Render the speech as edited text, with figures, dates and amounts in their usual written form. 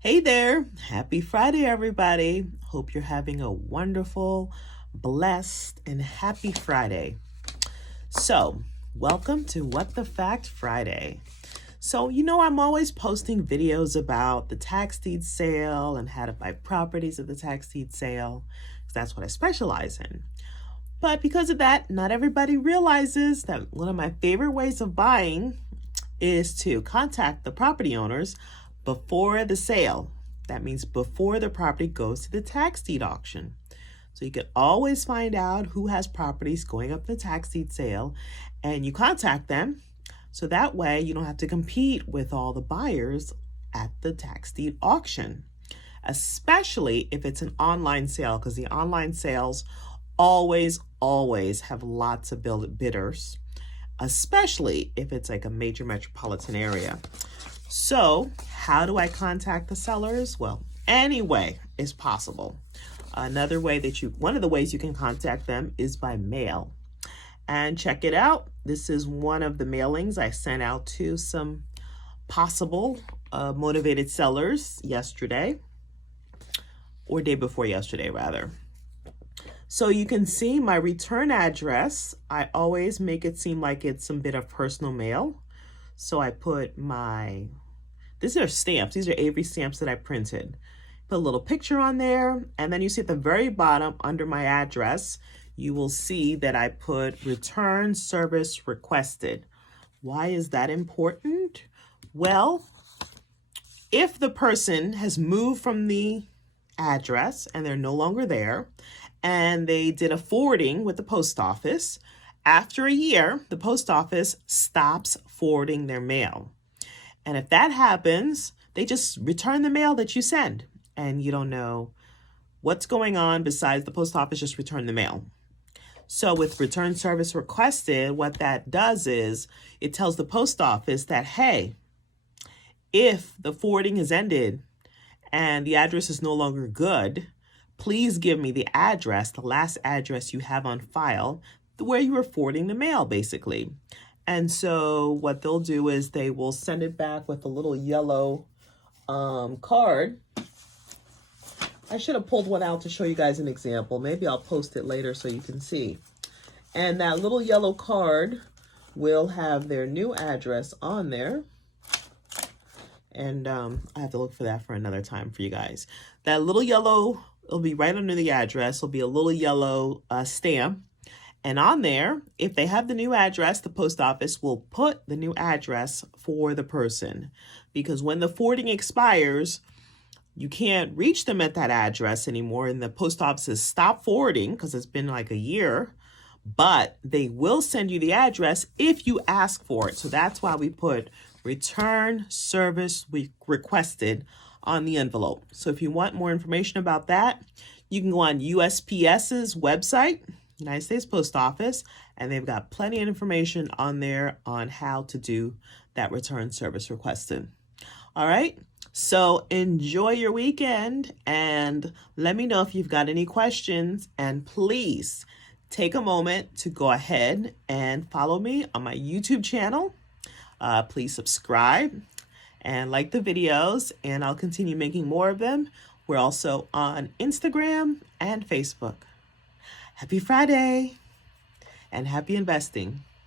Hey there. Happy Friday, everybody. Hope you're having a wonderful, blessed, and happy Friday. So, welcome to What the Fact Friday. So, I'm always posting videos about the tax deed sale and how to buy properties at the tax deed sale, because that's what I specialize in. But because of that, not everybody realizes that one of my favorite ways of buying is to contact the property owners before the sale. That means before the property goes to the tax deed auction. So you can always find out who has properties going up the tax deed sale and you contact them. So that way you don't have to compete with all the buyers at the tax deed auction, especially if it's an online sale, because the online sales always have lots of bidders, especially if it's like a major metropolitan area. So how do I contact the sellers? Well, any way is possible. One of the ways you can contact them is by mail. And check it out. This is one of the mailings I sent out to some possible motivated sellers yesterday, or day before yesterday, rather. So you can see my return address. I always make it seem like it's some bit of personal mail. So I put these are stamps. These are Avery stamps that I printed. Put a little picture on there. And then you see at the very bottom under my address, you will see that I put return service requested. Why is that important? Well, if the person has moved from the address and they're no longer there, and they did a forwarding with the post office, after a year, the post office stops forwarding their mail. And if that happens, they just return the mail that you send. And you don't know what's going on besides the post office just return the mail. So with return service requested, what that does is it tells the post office that, hey, if the forwarding is ended and the address is no longer good, please give me the address, the last address you have on file, where you were forwarding the mail, basically. And so what they'll do is they will send it back with a little yellow card. I should have pulled one out to show you guys an example. Maybe I'll post it later so you can see. And that little yellow card will have their new address on there. And I have to look for that for another time for you guys. That little yellow, it'll be right under the address. It'll be a little yellow stamp. And on there, if they have the new address, the post office will put the new address for the person. Because when the forwarding expires, you can't reach them at that address anymore. And the post office has stopped forwarding because it's been like a year. But they will send you the address if you ask for it. So that's why we put return service requested on the envelope. So if you want more information about that, you can go on USPS's website, United States Post Office, and they've got plenty of information on there on how to do that return service requested. All right, so enjoy your weekend and let me know if you've got any questions, and please take a moment to go ahead and follow me on my YouTube channel. Please subscribe and like the videos, and I'll continue making more of them. We're also on Instagram and Facebook. Happy Friday and happy investing.